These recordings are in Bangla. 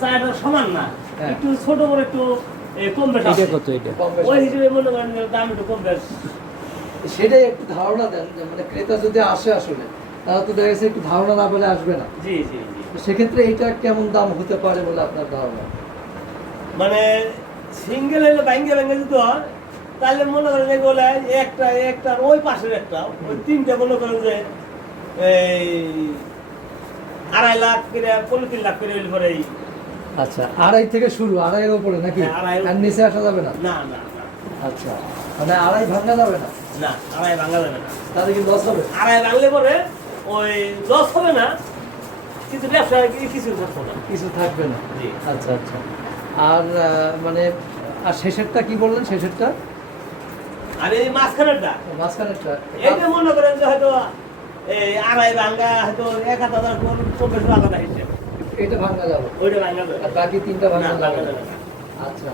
চারটা সমান না। হ্যাঁ। একটু ছোট বড় একটু কম বেশ এটা কত এটা? ওই হিসেবে মনে করেন দাম একটু কম বেশ। সেটাই একটু ধারণা দেন যে মানে ক্রেতা যদি আসে আসলে তারা তো দেখা একটু ধারণা না বলে আসবে না। জি জি জি। সেক্ষেত্রে এইটা কেমন দাম হতে পারে বলে আপনার ধারণা? মানে সিঙ্গেল হলে ব্যাঙ্গে ব্যাঙ্গে দিতে হয় তাহলে মনে করেন এগুলো একটা একটা ওই পাশের একটা ওই তিনটে মনে করেন যে এই আড়াই লাখ করে পনেরো তিন লাখ করে পরে এই আচ্ছা আড়াই থেকে শুরু আড়াইয়ের উপরে নাকি? হ্যাঁ, আর নিচে আসা যাবে না? না না আচ্ছা মানে আড়াই ভাঙা যাবে না? না আড়াই ভাঙা যাবে না। তাহলে কি লস হবে? আড়াই ভাঙলে পরে ওই লস হবে না কিন্তু ব্যবসা কিছু থাকব না। কিছু থাকবে না? জি। আচ্ছা আচ্ছা। আর মানে আর শেষেরটা কি বললেন শেষেরটা? আর এই মাঝখানেরটা? মাঝখানেরটা। এইটা মনে করেন যে হয়তো এই আড়াই ভাঙ্গা হয়তো এক হাজার চব্বিশ আলাদা হিসেবে। এটা ভাঙা যাবে। ওইটা ভাঙ্গা যাবে। আর বাকি তিনটা ভাঙা যাবে। ভাঙা। আচ্ছা।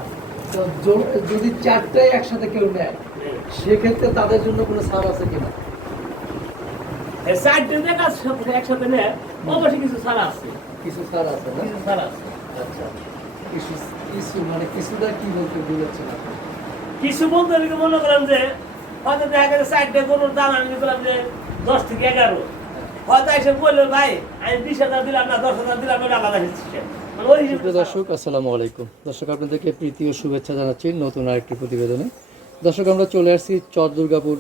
তো যদি চারটাই একসাথে কেউ নেয় সেক্ষেত্রে তাদের জন্য কোনো ছাড় আছে কিনা চারটে একসাথে নেয় অবশ্যই কিছু ছাড়া আছে। কিছু ছাড় আছে না? কিছু ছাড়া আছে। আচ্ছা। কিছু কিছু মানে কিছুটা কি বলতে বলেছেন আপনি? কিছু বলতে গেলে মনে করেন যে হয়তো দেখা গেছে চারটে গরুর দাম আমি দিলাম যে দশ থেকে এগারো। হয়তো এসে বলল ভাই আমি বিশ হাজার দিলাম না দশ হাজার দিলাম আলাদা সিস্টেম মানে দর্শক আসসালামু আলাইকুম। দর্শক আপনাদেরকে প্রীতি ও শুভেচ্ছা জানাচ্ছি নতুন আরেকটি প্রতিবেদনে। দর্শক আমরা চলে আসছি চর দুর্গাপুর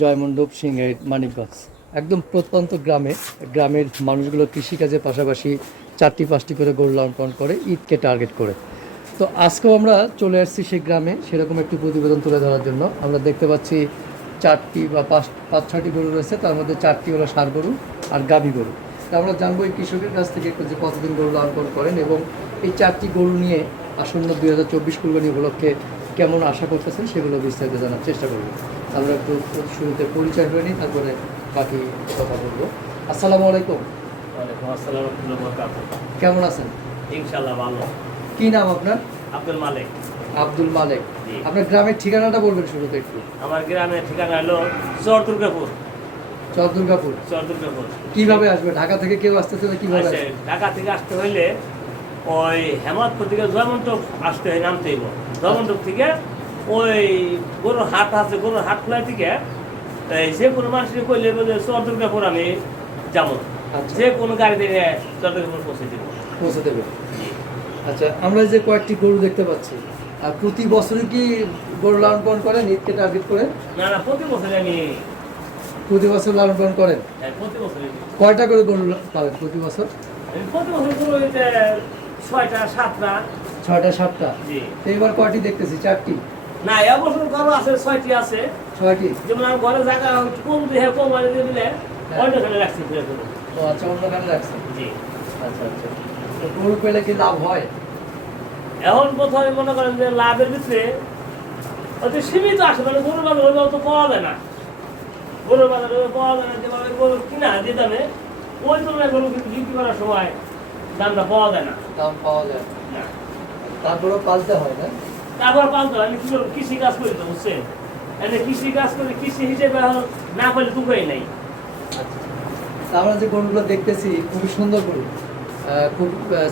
জয়মণ্ডপ সিংহের মানিকগঞ্জ। একদম প্রত্যন্ত গ্রামে গ্রামের মানুষগুলো কৃষিকাজের পাশাপাশি চারটি পাঁচটি করে গরু লালন করে ঈদকে টার্গেট করে। তো আজকেও আমরা চলে আসছি সেই গ্রামে সেরকম একটি প্রতিবেদন তুলে ধরার জন্য। আমরা দেখতে পাচ্ছি চারটি বা পাঁচ পাঁচ ছয়টি গরু রয়েছে তার মধ্যে চারটি হলো ষাঁড় গরু আর গাভী গরু। তা আমরা জানব এই কৃষকের কাছ থেকে যে কতদিন গরু লালন পালন করেন এবং এই চারটি গরু নিয়ে আসন্ন দুই হাজার চব্বিশ কুরবানি উপলক্ষে কেমন আশা করতেছেন সেগুলো বিস্তারিত জানার চেষ্টা করব। আমরা একটু শুরুতে পরিচয় হয়ে নিই তারপরে বাকি কথা বলব। আসসালামু আলাইকুম। ওয়ালাইকুম আসসালাম কেমন আছেন? ইনশাল্লাহ ভালো। কি নাম আপনার? আব্দুল মালিক। আব্দুল মালেক। আপনার গ্রামের ঠিকানাটা বলবেন শুরুতে একটু। আমার গ্রামের ঠিকানা হলো চর দুর্গাপুর। চর দুর্গাপুর। চর দুর্গাপুর। কীভাবে আসবে? ঢাকা থেকে কেউ আসতেছে না কীভাবে আসবে? ঢাকা থেকে আসতে হইলে ওই হেমাদপুর থেকে জয়মন্টপ আসতে হয় নামতে হইব। জয়মন্টপ থেকে ওই গরুর হাট আছে গরুর হাট খোলা থেকে যে কোনো মানুষকে কইলে বলে চর দুর্গাপুর আমি যাব। আচ্ছা। যে কোনো গাড়ি দিয়ে চর দুর্গাপুর পৌঁছে দেবো। পৌঁছে দেবে। আচ্ছা আমরা যে কয়েকটি গরু দেখতে পাচ্ছি প্রতি বছরে কি গরু লালন পালন করেন ঈদকে টার্গেট করে না না প্রতি বছরে আমি প্রতি বছর লালন পালন করেন? হ্যাঁ, প্রতি বছরে কয়টা করে গরু পাবেন প্রতি বছর? প্রতি বছর গরু ছয়টা সাতটা। ছয়টা সাতটা? জি। তো এবার কয়টি দেখতেছি? চারটি? না এবছর গরু আছে ছয়টি আছে। ছয়টি? যেমন আমার ঘরে জায়গা কম দিয়ে কম মানে দিয়ে দিলে অন্যখানে রাখছি ও আচ্ছা অন্যখানে রাখছেন? জি। আচ্ছা আচ্ছা। তো গরু পেলে কি লাভ হয়? এখন প্রথমে মনে করেন যে লাভের ভিতরে অতি সীমিত আসে মানে গরুর বাজার হলে অত পাওয়া যায় না। গরুর বাজার ওই পাওয়া যায় না যেভাবে গরু কিনা যে দামে ওই তুলনায় গরু কিন্তু বিক্রি করার সময় দামটা পাওয়া যায় না। দাম পাওয়া যায় না। তারপরেও পালতে হয় না? তারপর পালতে হয়, আমি? কৃষি কাজ করি তো বুঝছেন? এনে কৃষি কাজ করে কৃষি হিসেবে না করলে দুঃখই নাই। আচ্ছা। তা আমরা যে গরুগুলো দেখতেছি খুবই সুন্দর গরু। খুব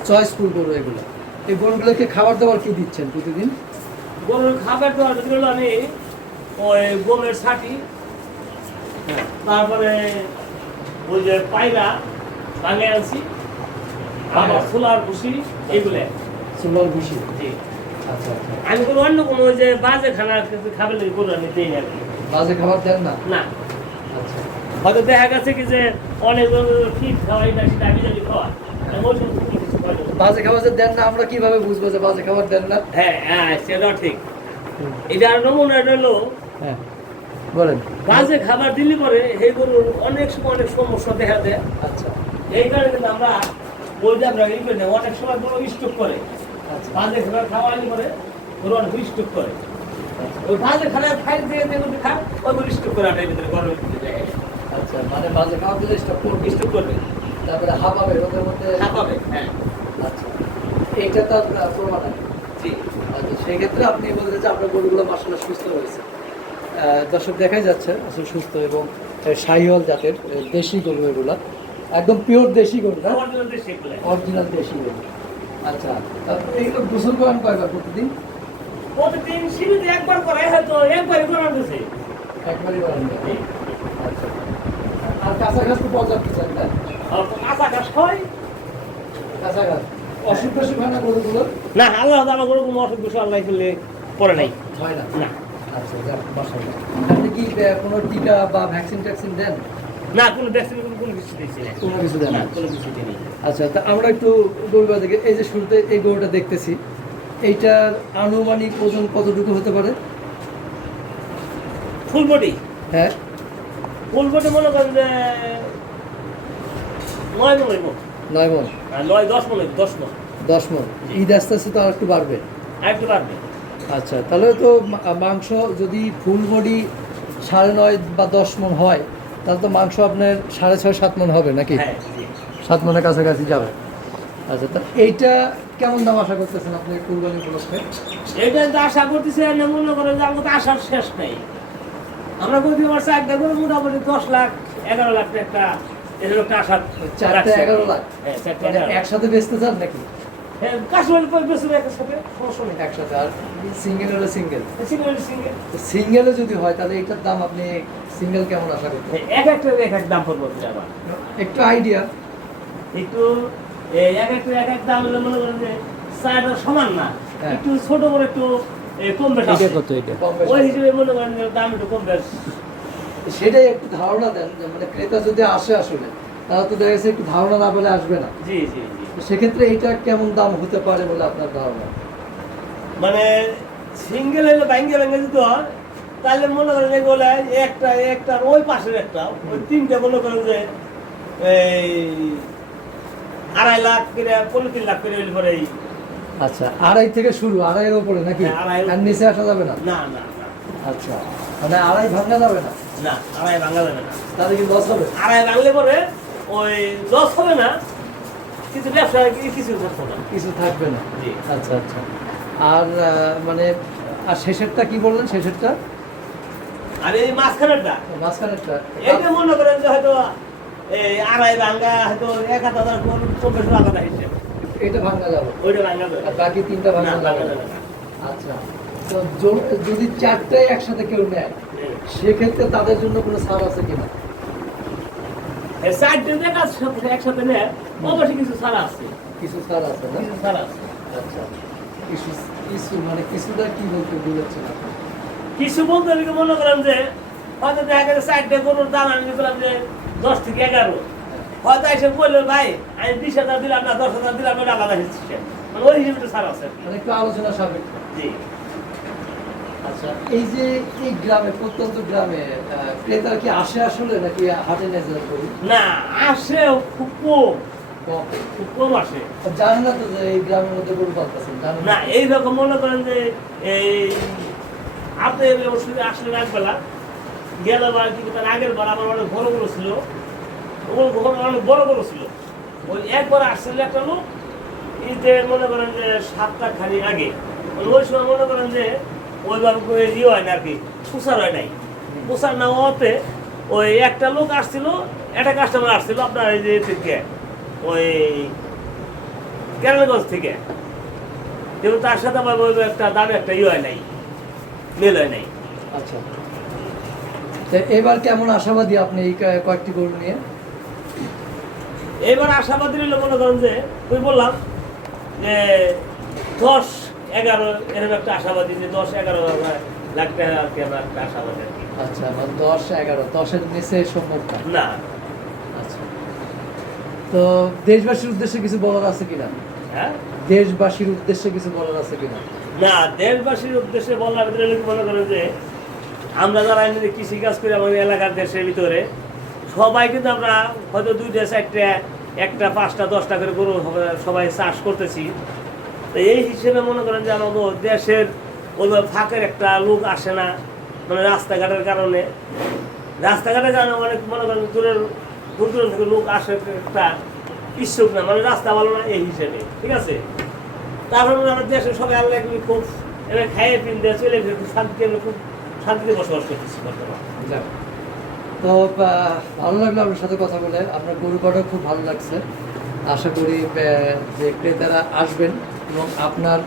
চয়েসফুল গরু এগুলো। এই গরুগুলোকে খাবার দাবার কি দিচ্ছেন প্রতিদিন? গরুর খাবার দেওয়ার ভিতরে হলো আমি ওই গমের ছাটি তারপরে ওই যে পায়রা ভাঙে আনছি আমার ছোলার ভুসি এগুলো। সুন্দর খুশি জি। আচ্ছা আচ্ছা। আমি কোনো অন্য কোনো ওই যে বাজে খানা খাবার লেগে গরু আমি দিই না। বাজে খাবার দেন না? না। আচ্ছা। হয়তো দেখা গেছে কি যে অনেক ফিট খাওয়া এটা সেটা আমি যদি খাওয়া বাজে খাবার যে দেন না আমরা কীভাবে বুঝব যে বাজে খাবার দেন না? হ্যাঁ হ্যাঁ সেটাও ঠিক। এটা নমুনা হলো হ্যাঁ বলেন। বাজে খাবার দিলে পরে সেই গরুর অনেক সময় অনেক সমস্যা দেখা দেয়। আচ্ছা। এই কারণে কিন্তু আমরা বলতে আমরা ই করি না, অনেক সময় গরু স্টক করে। আচ্ছা। বাজে খাবার খাওয়ানি করে গরু অনেক স্টক করে। আচ্ছা। ওই বাজে খাবার খাই দিয়ে দিয়ে যদি খায় ওই গরু স্টক করে আটার ভিতরে গরমের ভিতরে আচ্ছা মানে বাজে খাবার দিলে করবি। স্টক করবে। তারপরে হাঁপাবে রোদের মধ্যে খাপাবে হ্যাঁ। এইটা তার আহ, প্রমাণ আছে। জি আচ্ছা সেই ক্ষেত্রে আপনি বলতে যে আপনার গরুগুলো মাসাল্লাহ সুস্থ হয়েছে। দর্শক দেখাই যাচ্ছে আসলে সুস্থ এবং শাহিওয়াল জাতের দেশি গরু এগুলা। একদম পিওর দেশি গরু না? অরিজিনাল দেশি গরু। আচ্ছা এইগুলো গোসল করেন কয়বার প্রতিদিন? প্রতিদিন সীমিত একবার করে হয়তো একবারই দিছে একবারই করেন? আচ্ছা। আর কাঁচা ঘাস তো পর্যাপ্ত চান না? কাঁচা ঘাস হয়। কাঁচা ঘাস? অসুখ হয় না গরুগুলো না আল্লাহ আমার কোনো কোনো অসুখ বিসুখ আল্লাহ করলে পরে নাই। হয় না? না। আচ্ছা আপনি কি কোনো টিকা বা ভ্যাকসিন ট্যাকসিন দেন? না কোনো ভ্যাকসিন কোনো কিছু দিচ্ছি না কোনো কিছু দেন না না কোনো কিছু দিই আচ্ছা তা আমরা একটু এই যে শুরুতে এই গরুটা দেখতেছি এইটার আনুমানিক ওজন কতটুকু হতে পারে? ফুল বডি হ্যাঁ। ফুল বডি মনে করেন যে নয় মনে নয় মন। নয় দশ মনে দশ মন। দশ মন। ঈদ আস্তে আস্তে তো আর একটু বাড়বে। আর একটু বাড়বে। আচ্ছা তাহলে তো মাংস যদি ফুল বডি সাড়ে নয় বা দশ মন হয় তাহলে তো মাংস আপনার সাড়ে ছয় সাত মন হবে নাকি? হ্যাঁ সাত মনের কাছাকাছি যাবে। আচ্ছা তা এইটা কেমন দাম আশা করতেছেন আপনি কুরবানি উপলক্ষে? এটা তো আশা করতেছি আর না মনে করেন যে আমাদের আশার শেষ নেই। আমরা প্রতি মাসে একটা করে মোটামুটি দশ লাখ এগারো লাখ একটা এরকম একটা আশা চারটে এগারো লাখ। হ্যাঁ চারটে মানে। একসাথে বেচতে চান নাকি? হ্যাঁ কাস্টমার পর বেশি একের সমস্যা নেই একসাথে। আর সিঙ্গেল হলে সিঙ্গেল সিঙ্গেল সিঙ্গেল সিঙ্গেলে যদি হয় তাহলে এটার দাম আপনি সিঙ্গেল কেমন আশা করতেন এক একটা এক এক দাম পড়ব আবার একটু আইডিয়া একটু এক একটা এক এক দাম হলে মনে করেন যে চারটা সমান না। একটু ছোট করে একটু কম বেশ। এটা। ওই হিসেবে মনে করেন যে দাম একটু কম বেশ। সেটাই একটু ধারণা দেন যে মানে ক্রেতা যদি আসে আসলে তাহলে তো দেখা একটু ধারণা না বলে আসবে না। জি জি সেক্ষেত্রে এটা কেমন দাম হতে পারে বলে আপনার ধারণা? মানে সিঙ্গেল হলে ব্যাঙ্গে ব্যাঙ্গে দিতে হয় তাহলে মনে করেন এগুলো একটা একটা ওই পাশের একটা ওই তিনটে মনে করেন যে এই আড়াই লাখ করে পনেরো তিন লাখ করে পরে আচ্ছা আড়াই থেকে শুরু আড়াইয়ের ওপরে নাকি? হ্যাঁ, আর নিচে আসা যাবে না না না। আচ্ছা। মানে আড়াই ভাঙা যাবে না? না আড়াই ভাঙা যাবে না। তাহলে কি লস হবে? আড়াই ভাঙলে পরে ওই লস হবে না কিন্তু ব্যবসা কিছু থাকবে না। কিছু থাকবে না। জি। আচ্ছা আচ্ছা। আর মানে আর শেষেরটা কি বললেন শেষেরটা? আর এই মাঝখানেরটা? মাঝখানেরটা। এইটা মনে করেন যে হয়তো এই আড়াই ভাঙ্গা হয়তো এক হাজার কম বেশি আলাদা হিসেবে এটা ভাঙা যাবে। ওইটা ভাঙ্গা যাবে। আর বাকি তিনটা না, ভাঙা ভাঙা যাবে। আচ্ছা। তো যদি চারটাই একসাথে কেউ নেয় সেক্ষেত্রে তাদের জন্য কোনো ছাড় আছে কিনা? চারটে দেখা একসাথে নেয় অবশ্যই কিছু ছাড়া আছে। কিছু ছাড় আছে না? কিছু ছাড়া আছে। আচ্ছা কিছু কিছু মানে কিছুটা কি বলতে বলেছেন কিছু বলতে গেলে মনে করেন যে হয়তো দেখা গেছে চারটে গরুর দাম আমি দিলাম যে দশ থেকে এগারো। হয়তো এসে বলল ভাই আমি বিশ হাজার দিলাম না দশ হাজার দিলাম এটা আলাদা হিসেবে মানে ওই হিসেবে একটু ছাড় আছে। মানে একটু আলোচনা সাপেক্ষ। জি। আচ্ছা এই যে এই গ্রামে প্রত্যন্ত গ্রামে আহ, ক্রেতা কি আসে আসলে নাকি হাটে নিয়ে করি না আসে খুব কম। খুব কম আসে। জানেন না তো যে এই গ্রামের মধ্যে গরু পালতেছেন জানেন না। এইরকম মনে করেন যে এই আপনি ওষুধে আসলেন একবেলা গেল বার কিন্তু তার আগের বার আমার অনেক বড় বড় ছিল। ওগুলো ঘর অনেক বড় বড় ছিল। ওই একবার আসছিল একটা লোক ঈদে মনে করেন যে সাতটা খালি আগে। ওই সময় মনে করেন যে ওইভাবে ইয়ে হয় না আর কি প্রচার হয় নাই। প্রচার না হওয়াতে ওই একটা লোক আসছিল একটা কাস্টমার আসছিল আপনার এই যে থেকে ওই কেরানীগঞ্জ থেকে। কিন্তু তার সাথে আমার ওই একটা দামে একটা ইয়ে হয় নাই মেল হয় নাই। আচ্ছা। এবার কেমন আশাবাদী আপনি এই কয়েকটি গরু নিয়ে? এবার আশাবাদী রইল মনে করেন যে ওই বললাম যে দশ এগারো এরকম একটা আশাবাদী যে দশ এগারো লাখ টাকা আর কি আমার একটা আশাবাদী আর কি। আচ্ছা মানে দশ এগারো দশের নিচে সম্ভব না। আচ্ছা। তো দেশবাসীর উদ্দেশ্যে কিছু বলার আছে কিনা? হ্যাঁ? দেশবাসীর উদ্দেশ্যে কিছু বলার আছে কিনা? না দেশবাসীর উদ্দেশ্যে বলার ভিতরে মনে করেন যে আমরা যারা এমনি কৃষিকাজ করি আমাদের এলাকার দেশের ভিতরে সবাই কিন্তু আমরা হয়তো দুইটা চারটা একটা পাঁচটা দশটা করে গরু সবাই চাষ করতেছি। তো এই হিসেবে মনে করেন যে আমাদের দেশের ওইভাবে ফাঁকের একটা লোক আসে না মানে রাস্তাঘাটের কারণে। রাস্তাঘাটের কারণে অনেক মনে করেন দূরের, দূর দূরান্ত থেকে লোক আসে একটা ইচ্ছুক না মানে রাস্তা ভালো না এই হিসেবে, ঠিক আছে? তারপরে আমার দেশে সবাই আল্লাহ খুব এবার খাইয়ে পিনতে চলে গেছে খুব শান্তিতে আমরা খুব শান্তিতে বসবাস করতেছি বর্তমান। তো ভালো লাগল আপনার সাথে কথা বলে। আপনার গরু কটা খুব ভালো লাগছে। আশা করি যে ক্রেতারা আসবেন এবং আপনার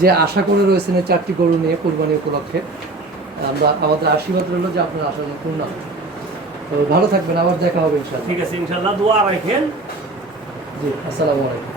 যে আশা করে রয়েছেন এই চারটি গরু নিয়ে কোরবানি উপলক্ষে আমরা আমাদের আশীর্বাদ রইল যে আপনার আশা যেন পূর্ণ তো ভালো থাকবেন আবার দেখা হবে ইনশাল্লাহ ঠিক আছে ইনশাল্লাহ দোয়া রাখেন। জি আসসালামু আলাইকুম।